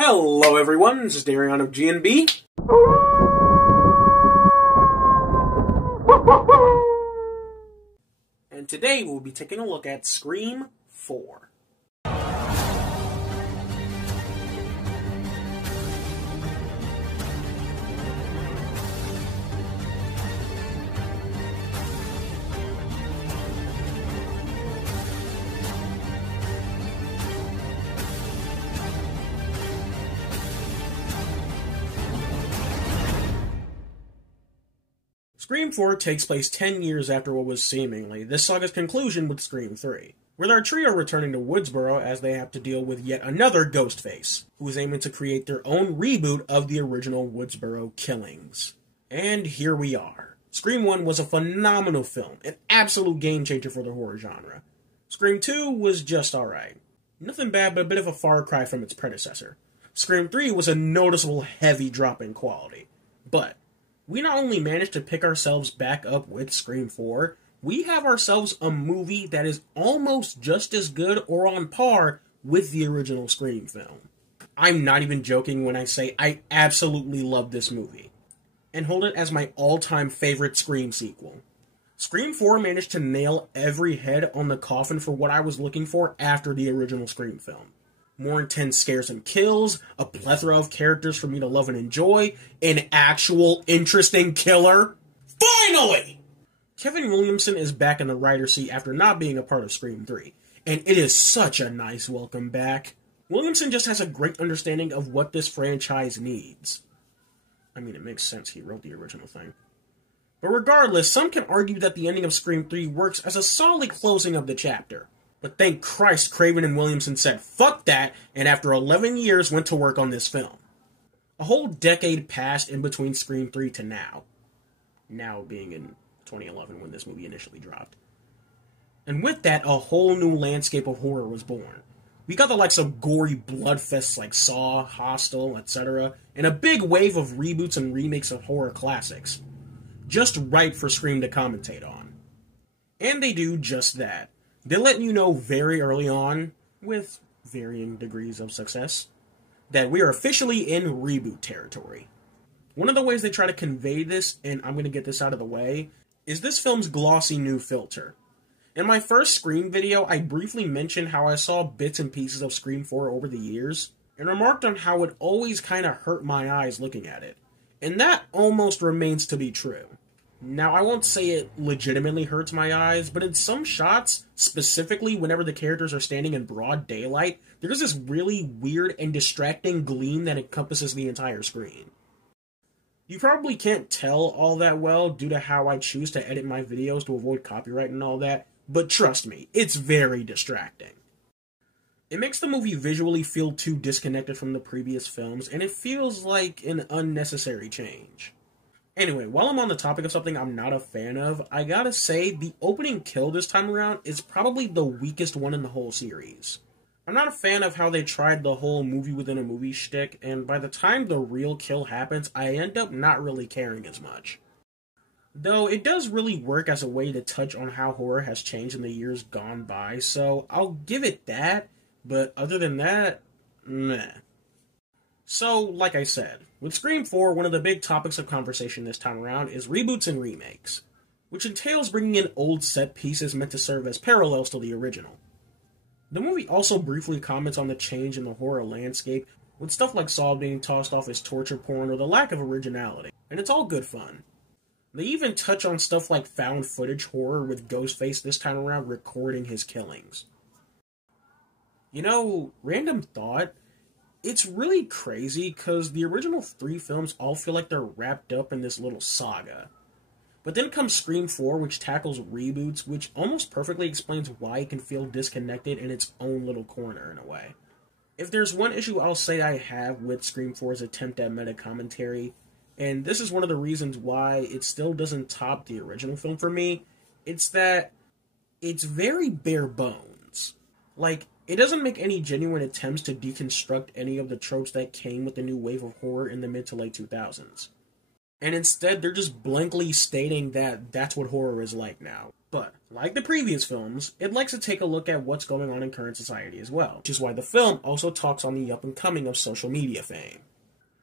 Hello everyone, this is Darion of GNB. And today we'll be taking a look at Scream 4. Scream 4 takes place 10 years after what was seemingly this saga's conclusion with Scream 3, with our trio returning to Woodsboro as they have to deal with yet another Ghostface, who is aiming to create their own reboot of the original Woodsboro killings. And here we are. Scream 1 was a phenomenal film, an absolute game changer for the horror genre. Scream 2 was just alright. Nothing bad, but a bit of a far cry from its predecessor. Scream 3 was a noticeable heavy drop in quality, but we not only managed to pick ourselves back up with Scream 4, we have ourselves a movie that is almost just as good or on par with the original Scream film. I'm not even joking when I say I absolutely love this movie, and hold it as my all-time favorite Scream sequel. Scream 4 managed to nail every head on the coffin for what I was looking for after the original Scream film. More intense scares and kills, a plethora of characters for me to love and enjoy, an actual interesting killer. Finally! Kevin Williamson is back in the writer's seat after not being a part of Scream 3, and it is such a nice welcome back. Williamson just has a great understanding of what this franchise needs. I mean, it makes sense he wrote the original thing. But regardless, some can argue that the ending of Scream 3 works as a solid closing of the chapter. But thank Christ Craven and Williamson said fuck that, and after 11 years went to work on this film. A whole decade passed in between Scream 3 to now. Now being in 2011 when this movie initially dropped. And with that, a whole new landscape of horror was born. We got the likes of gory bloodfests like Saw, Hostel, etc., and a big wave of reboots and remakes of horror classics. Just right for Scream to commentate on. And they do just that. They let you know very early on, with varying degrees of success, that we are officially in reboot territory. One of the ways they try to convey this, and I'm going to get this out of the way, is this film's glossy new filter. In my first Scream video, I briefly mentioned how I saw bits and pieces of Scream 4 over the years, and remarked on how it always kind of hurt my eyes looking at it. And that almost remains to be true. Now, I won't say it legitimately hurts my eyes, but in some shots, specifically whenever the characters are standing in broad daylight, there's this really weird and distracting gleam that encompasses the entire screen. You probably can't tell all that well due to how I choose to edit my videos to avoid copyright and all that, but trust me, it's very distracting. It makes the movie visually feel too disconnected from the previous films, and it feels like an unnecessary change. Anyway, while I'm on the topic of something I'm not a fan of, I gotta say, the opening kill this time around is probably the weakest one in the whole series. I'm not a fan of how they tried the whole movie within a movie shtick, and by the time the real kill happens, I end up not really caring as much. Though it does really work as a way to touch on how horror has changed in the years gone by, so I'll give it that, but other than that, meh. So, like I said, with Scream 4, one of the big topics of conversation this time around is reboots and remakes, which entails bringing in old set pieces meant to serve as parallels to the original. The movie also briefly comments on the change in the horror landscape, with stuff like Saw being tossed off as torture porn or the lack of originality, and it's all good fun. They even touch on stuff like found footage horror with Ghostface this time around recording his killings. You know, random thought, it's really crazy because the original 3 films all feel like they're wrapped up in this little saga. But then comes Scream 4, which tackles reboots, which almost perfectly explains why it can feel disconnected in its own little corner in a way. If there's one issue I'll say I have with Scream 4's attempt at meta-commentary, and this is one of the reasons why it still doesn't top the original film for me, it's that it's very bare bones. Like, it doesn't make any genuine attempts to deconstruct any of the tropes that came with the new wave of horror in the mid to late 2000s. And instead, they're just blankly stating that that's what horror is like now. But, like the previous films, it likes to take a look at what's going on in current society as well, which is why the film also talks on the up and coming of social media fame,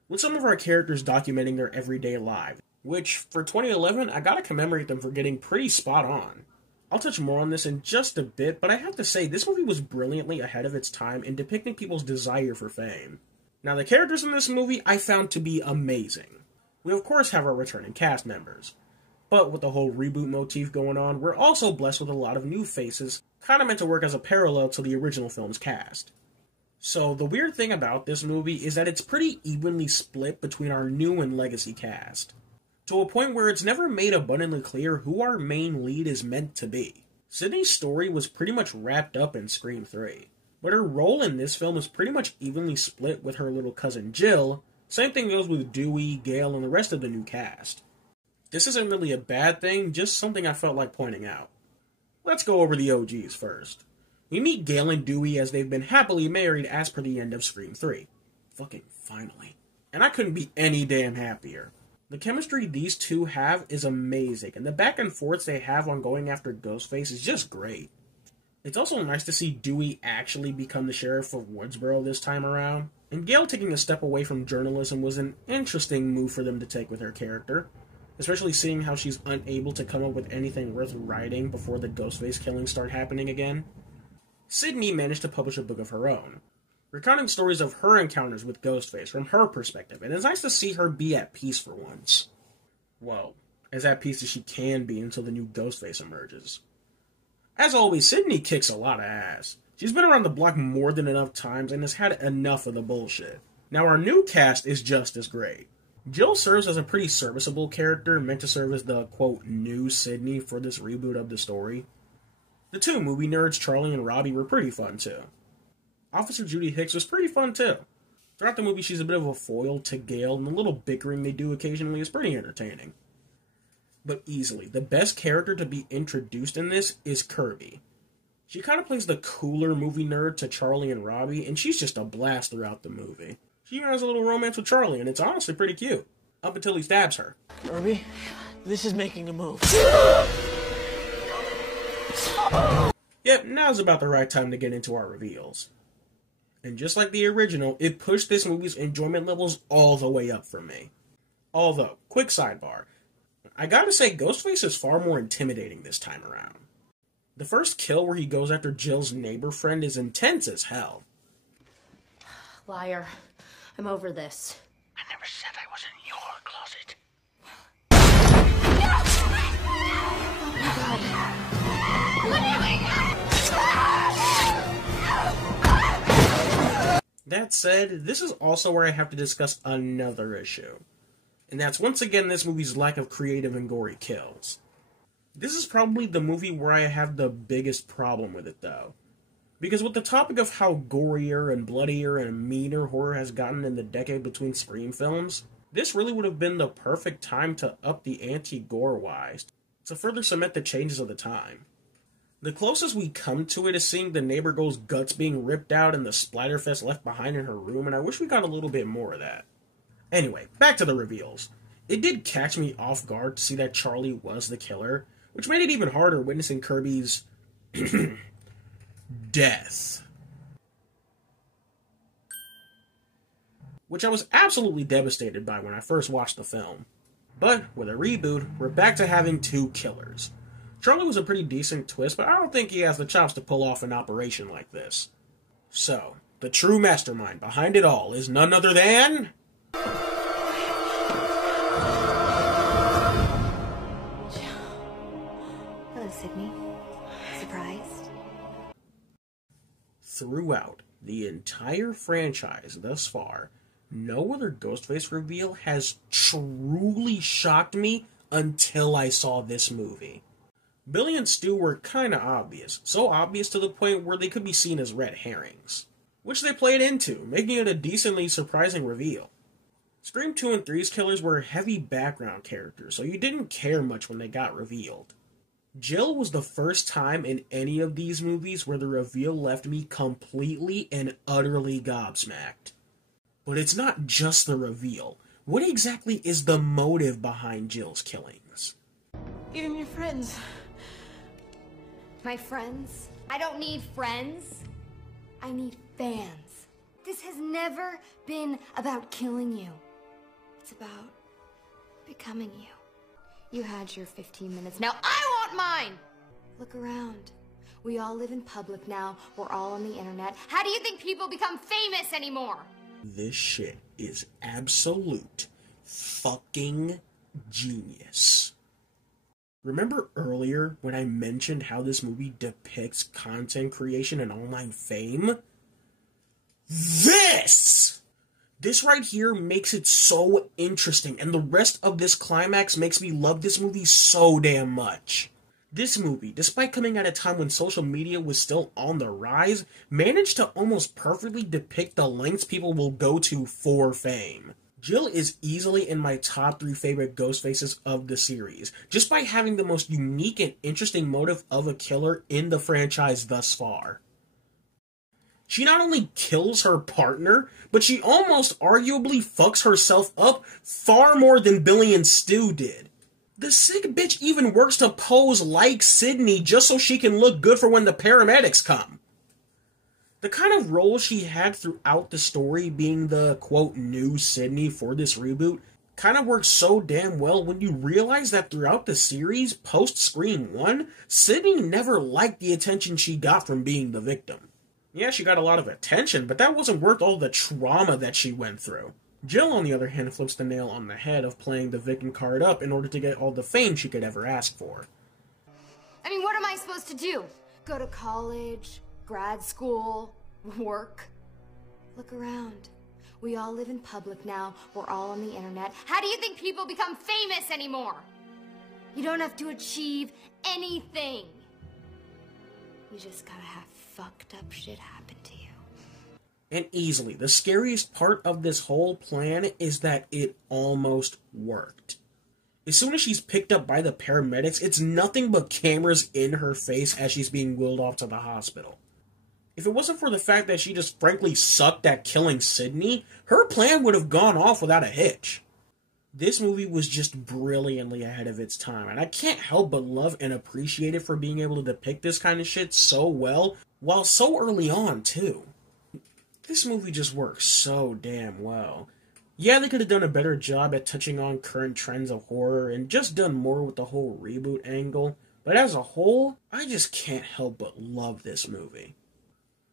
with some of our characters documenting their everyday lives, which, for 2011, I gotta commemorate them for getting pretty spot on. I'll touch more on this in just a bit, but I have to say, this movie was brilliantly ahead of its time in depicting people's desire for fame. Now, the characters in this movie I found to be amazing. We of course have our returning cast members, but with the whole reboot motif going on, we're also blessed with a lot of new faces, kinda meant to work as a parallel to the original film's cast. So, the weird thing about this movie is that it's pretty evenly split between our new and legacy cast, to a point where it's never made abundantly clear who our main lead is meant to be. Sydney's story was pretty much wrapped up in Scream 3, but her role in this film is pretty much evenly split with her little cousin Jill. Same thing goes with Dewey, Gale, and the rest of the new cast. This isn't really a bad thing, just something I felt like pointing out. Let's go over the OGs first. We meet Gale and Dewey as they've been happily married as per the end of Scream 3. Fucking finally. And I couldn't be any damn happier. The chemistry these two have is amazing, and the back and forths they have on going after Ghostface is just great. It's also nice to see Dewey actually become the sheriff of Woodsboro this time around, and Gale taking a step away from journalism was an interesting move for them to take with her character, especially seeing how she's unable to come up with anything worth writing before the Ghostface killings start happening again. Sydney managed to publish a book of her own, recounting stories of her encounters with Ghostface from her perspective, and it's nice to see her be at peace for once. Well, as at peace as she can be until the new Ghostface emerges. As always, Sydney kicks a lot of ass. She's been around the block more than enough times and has had enough of the bullshit. Now our new cast is just as great. Jill serves as a pretty serviceable character, meant to serve as the, quote, new Sydney for this reboot of the story. The two movie nerds, Charlie and Robbie, were pretty fun too. Officer Judy Hicks was pretty fun too. Throughout the movie, she's a bit of a foil to Gale, and the little bickering they do occasionally is pretty entertaining. But easily, the best character to be introduced in this is Kirby. She kind of plays the cooler movie nerd to Charlie and Robbie, and she's just a blast throughout the movie. She even has a little romance with Charlie, and it's honestly pretty cute. Up until he stabs her. Kirby, this is making a move. Yep, now's about the right time to get into our reveals. And just like the original, it pushed this movie's enjoyment levels all the way up for me. Although, quick sidebar, I gotta say Ghostface is far more intimidating this time around. The first kill where he goes after Jill's neighbor friend is intense as hell. Liar. I'm over this. I never said I was in your closet. That said, this is also where I have to discuss another issue. And that's once again this movie's lack of creative and gory kills. This is probably the movie where I have the biggest problem with it though. Because with the topic of how gorier and bloodier and meaner horror has gotten in the decade between Scream films, this really would have been the perfect time to up the ante gore-wise, to further cement the changes of the time. The closest we come to it is seeing the neighbor girl's guts being ripped out and the splatterfest left behind in her room, and I wish we got a little bit more of that. Anyway, back to the reveals. It did catch me off guard to see that Charlie was the killer, which made it even harder witnessing Kirby's death. Which I was absolutely devastated by when I first watched the film. But with a reboot, we're back to having two killers. Charlie was a pretty decent twist, but I don't think he has the chops to pull off an operation like this. So, the true mastermind behind it all is none other than... Hello, Sydney. Surprised? Throughout the entire franchise thus far, no other Ghostface reveal has truly shocked me until I saw this movie. Billy and Stu were kinda obvious, so obvious to the point where they could be seen as red herrings, which they played into, making it a decently surprising reveal. Scream 2 and 3's killers were heavy background characters, so you didn't care much when they got revealed. Jill was the first time in any of these movies where the reveal left me completely and utterly gobsmacked. But it's not just the reveal. What exactly is the motive behind Jill's killings? Even your friends. My friends? I don't need friends. I need fans. This has never been about killing you. It's about becoming you. You had your 15 minutes. Now I want mine! Look around. We all live in public now. We're all on the internet. How do you think people become famous anymore? This shit is absolute fucking genius. Remember earlier when I mentioned how this movie depicts content creation and online fame? This right here makes it so interesting, and the rest of this climax makes me love this movie so damn much. This movie, despite coming at a time when social media was still on the rise, managed to almost perfectly depict the lengths people will go to for fame. Jill is easily in my top 3 favorite Ghostfaces of the series, just by having the most unique and interesting motive of a killer in the franchise thus far. She not only kills her partner, but she almost arguably fucks herself up far more than Billy and Stu did. The sick bitch even works to pose like Sydney just so she can look good for when the paramedics come. The kind of role she had throughout the story, being the, quote, new Sydney for this reboot, kind of works so damn well when you realize that throughout the series, post-Scream 1, Sydney never liked the attention she got from being the victim. Yeah, she got a lot of attention, but that wasn't worth all the trauma that she went through. Jill, on the other hand, flips the nail on the head of playing the victim card up in order to get all the fame she could ever ask for. I mean, what am I supposed to do? Go to college, grad school, work? Look around. We all live in public now. We're all on the internet. How do you think people become famous anymore? You don't have to achieve anything. You just gotta have fucked up shit happen to you. And easily, the scariest part of this whole plan is that it almost worked. As soon as she's picked up by the paramedics, it's nothing but cameras in her face as she's being wheeled off to the hospital. If it wasn't for the fact that she just frankly sucked at killing Sydney, her plan would have gone off without a hitch. This movie was just brilliantly ahead of its time, and I can't help but love and appreciate it for being able to depict this kind of shit so well, while so early on, too. This movie just works so damn well. Yeah, they could have done a better job at touching on current trends of horror and just done more with the whole reboot angle, but as a whole, I just can't help but love this movie.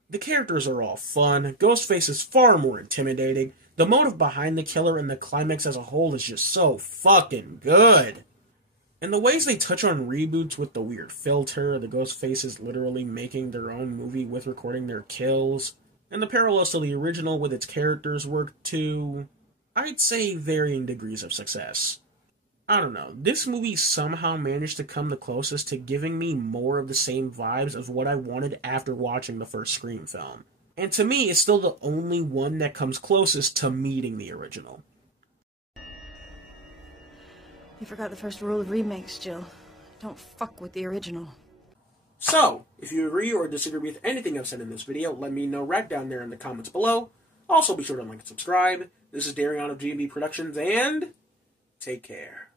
The characters are all fun, Ghostface is far more intimidating, the motive behind the killer and the climax as a whole is just so fucking good. And the ways they touch on reboots with the weird filter, the Ghostfaces literally making their own movie with recording their kills, and the parallels to the original with its characters work to, I'd say, varying degrees of success. I don't know, this movie somehow managed to come the closest to giving me more of the same vibes of what I wanted after watching the first Scream film. And to me, it's still the only one that comes closest to meeting the original. You forgot the first rule of remakes, Jill. Don't fuck with the original. So, if you agree or disagree with anything I've said in this video, let me know right down there in the comments below. Also, be sure to like and subscribe. This is Darion of GNB Productions, and take care.